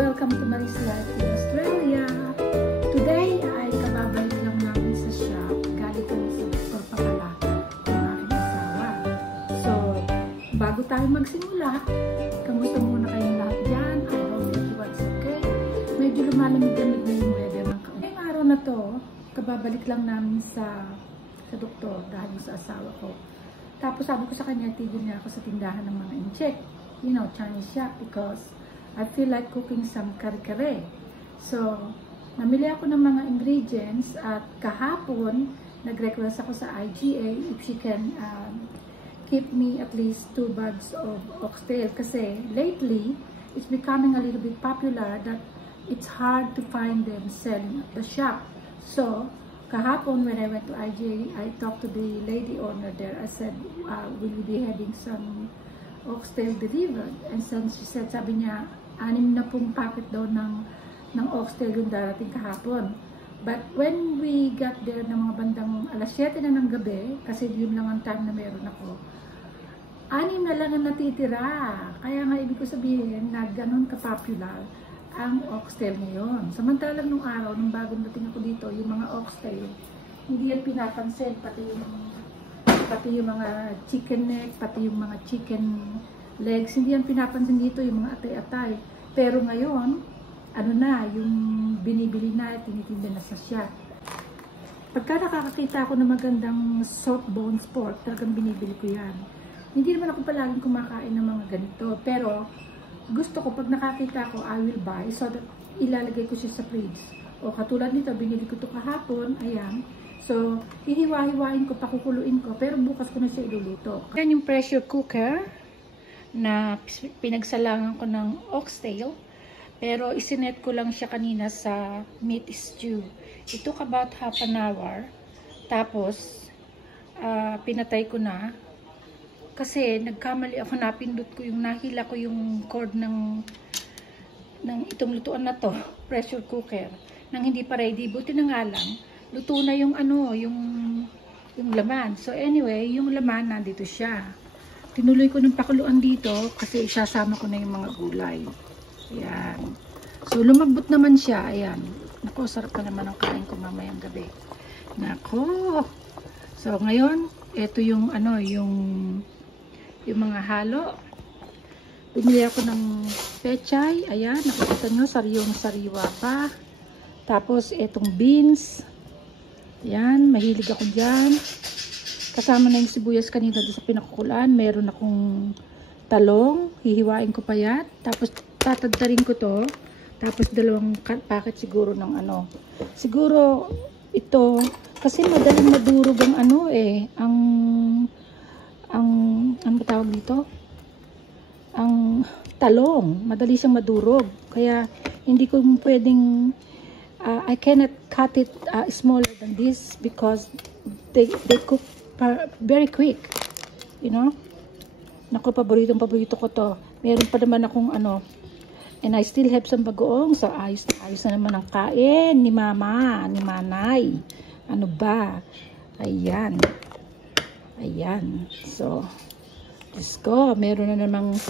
Welcome to Mary's Life in Australia. Today ay kababalik lang namin sa shop. Galing kami sa doktor papala ng aking asawa. So, bago tayo magsimula, kamusta muna kayong lahat dyan? I hope everyone's okay. Medyo lumalamig-lamig na yung weather ng kaunti. Ngayong araw na to, kababalik lang namin sa doktor dahil sa asawa ko. Tapos sabi ko sa kanya, tigil niya ako sa tindahan ng mga incheck. You know, Chinese shop because I feel like cooking some kare-kare. So, namili ako ng mga ingredients at kahapon, nag-request ako sa IGA if she can keep me at least 2 bags of oxtail. Kasi lately, it's becoming a little bit popular that it's hard to find them selling at the shop. So, kahapon when I went to IGA, I talked to the lady owner there. I said, will you be having some oxtail delivered? And since she said, sabi niya, 6 na pong packet daw ng oxtail yung darating kahapon. But when we got there ng mga bandang alas 7 na ng gabi, kasi yun lang ang time na meron ako, 6 na lang ang natitira. Kaya nga ibig ko sabihin na ganun ka-popular ang oxtail ngayon. Samantalang nung araw, nung bagong dating ako dito, yung mga oxtail, hindi yan pinapansin, pati yung mga chicken neck, pati yung mga chicken legs, hindi yan pinapansin dito, yung mga atay-atay. Pero ngayon, ano na, yung binibili na, tinitinda na sa shop. Pagka nakakakita ako ng magandang soft bones pork, talagang binibili ko yan. Hindi naman ako palaging kumakain ng mga ganito, pero gusto ko, pag nakakita ko, I will buy so that ilalagay ko siya sa fridge. O katulad nito, binili ko ito kahapon, ayan. So, hihiwa-hiwain ko, pakukuluin ko, pero bukas ko na siya iluluto. Yan yung pressure cooker na pinagsalangan ko ng oxtail, pero isinet ko lang siya kanina sa meat stew. It took about half an hour, tapos pinatay ko na, kasi nagkamali ako, napindot ko yung, nahila ko yung cord ng itong lutuan na to, pressure cooker, nang hindi pa ready. Buti na nga lang, luto na yung ano, yung laman. So anyway, yung laman nandito siya. Tinuloy ko ng pakuluan dito kasi isasama ko na yung mga gulay. Ayan. So lumambot naman siya. Ayan. Nako, sarap pa naman ang kain ko mamayang gabi. Nako. So ngayon, ito yung ano, yung mga halo. Bumili ako ng pechay. Ayan, nakikita nyo, sariwang-sariwa pa. Tapos itong beans. Ayan, mahilig ako dyan. Kasama na yung sibuyas kanina doon sa pinakukulaan. Meron akong talong. Hihiwain ko pa yan. Tapos tatadtarin ko to. Tapos 2 packet siguro ng ano. Siguro ito, kasi madaling madurog ang ano eh. Ano ba tawag dito? Ang talong. Madali siyang madurog. Kaya hindi ko pwedeng, I cannot cut it smaller than this because they cook very quick, you know. Naku, paborito ko to. Meron pa naman akong ano, and I still have some bagoong, so ayos na naman ang kain ni mama, ni manay. Ano ba? Ayan. So, Diyos ko, meron na namang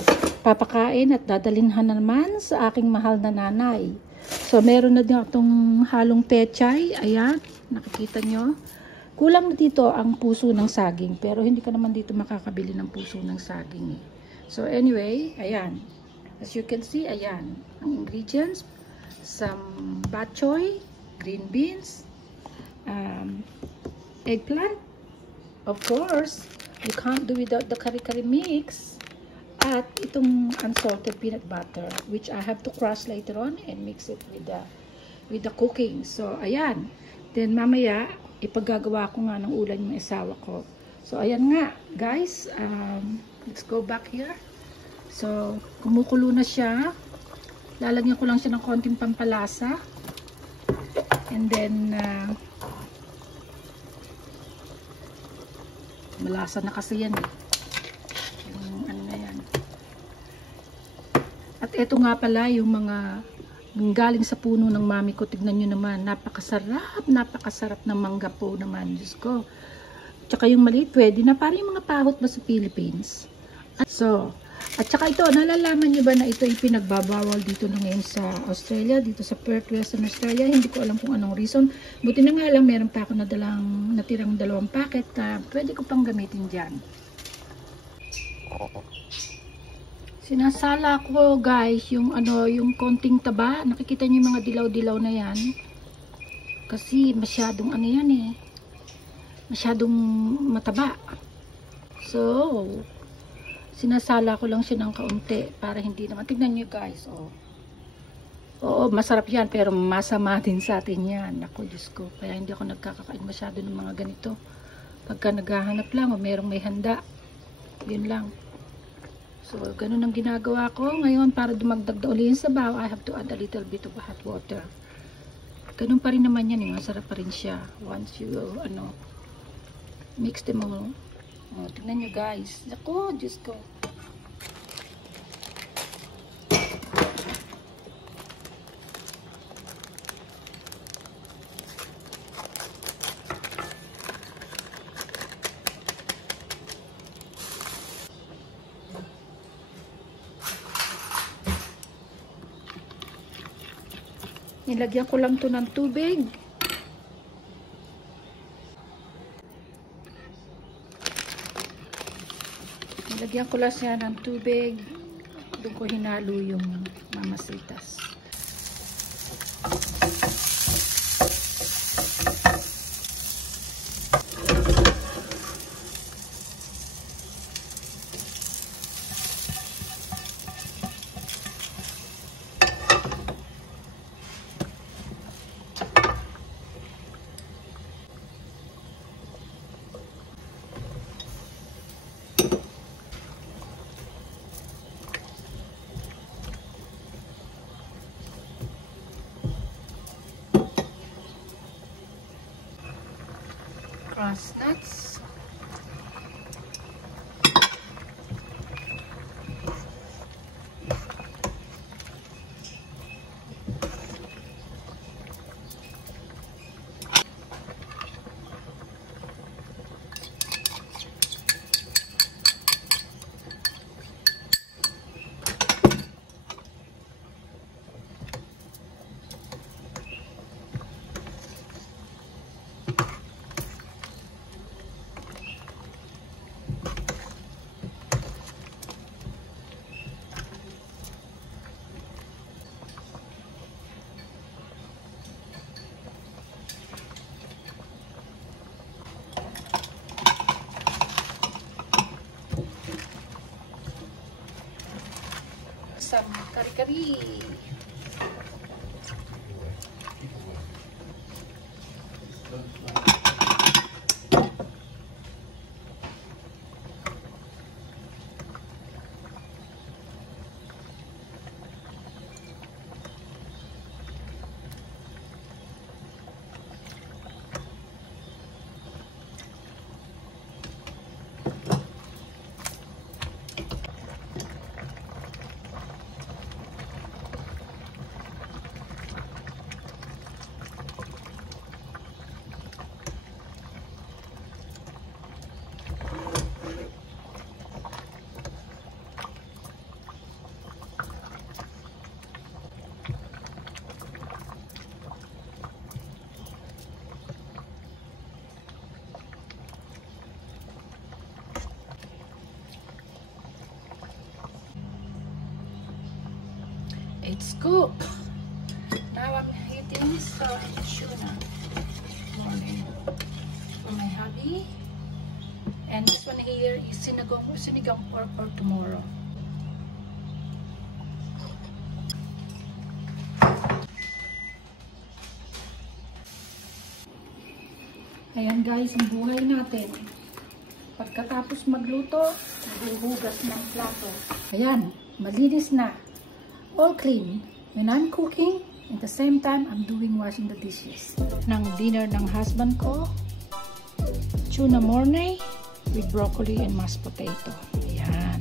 papakain at dadalinhan na naman sa aking mahal na nanay. So, meron na din itong halong pechay. Ayan, nakikita nyo. Kulang na dito ang puso ng saging, pero hindi ka naman dito makakabili ng puso ng saging eh. So anyway, ayan. As you can see, ayan. Ang ingredients, some bok choy, green beans, eggplant. Of course, you can't do without the kare-kare mix. At itong unsalted peanut butter, which I have to crush later on and mix it with the cooking. So ayan. Then mamaya, ipagagawa ko nga ng ulan yung asawa ko. So, ayan nga, guys. Let's go back here. So, kumukulo na siya. Lalagyan ko lang siya ng konting pampalasa. And then, malasa na kasi yan eh. Yung ano na yan. At eto nga pala, yung mga galing sa puno ng mami ko, tignan nyo naman, napakasarap ng mangga po naman, Diyos ko. Tsaka yung maliit, pwede na, parang yung mga pahot ba sa Philippines. So, at saka ito, nalalaman nyo ba na ito ay pinagbabawal dito na ngayon sa Australia, dito sa Perth, Western Australia? Hindi ko alam kung anong reason. Buti na nga lang, meron pa ako natirang 2 packet na pwede ko pang gamitin dyan. Sinasala ko guys, yung konting taba. Nakikita nyo yung mga dilaw-dilaw na yan. Kasi masyadong yan eh. Masyadong mataba. So, sinasala ko lang siya ng kaunti para hindi naman. Tignan nyo guys, oh. Oo, masarap yan pero masama din sa atin yan. Ako, Diyos ko. Kaya hindi ako nagkakakain masyado ng mga ganito. Pagka naghahanap lang o merong may handa, yun lang. So, ganun ang ginagawa ko. Ngayon, para dumagdag na uli yung sabaw, I have to add a little bit of hot water. Ganun pa rin naman yan, masarap pa rin siya. Once you, mix them all. Oh, tignan nyo guys. Ako, Diyos ko. Nilagyan ko lang to ng tubig. Nilagyan ko lang siya ng tubig. Doon ko hinalo yung mamasitas. Crushed nuts. Some kari-kari. It's cooked. Now I'm heating some tuna for my hubby. And this one here is sinigang pork for tomorrow. Ayan guys, ang buhay natin. Pagkatapos magluto, maghuhugas ng plato. Ayan, malinis na. All clean. When I'm cooking, at the same time, I'm doing washing the dishes. Ng dinner ng husband ko, tuna mornay with broccoli and mashed potato. Ayan.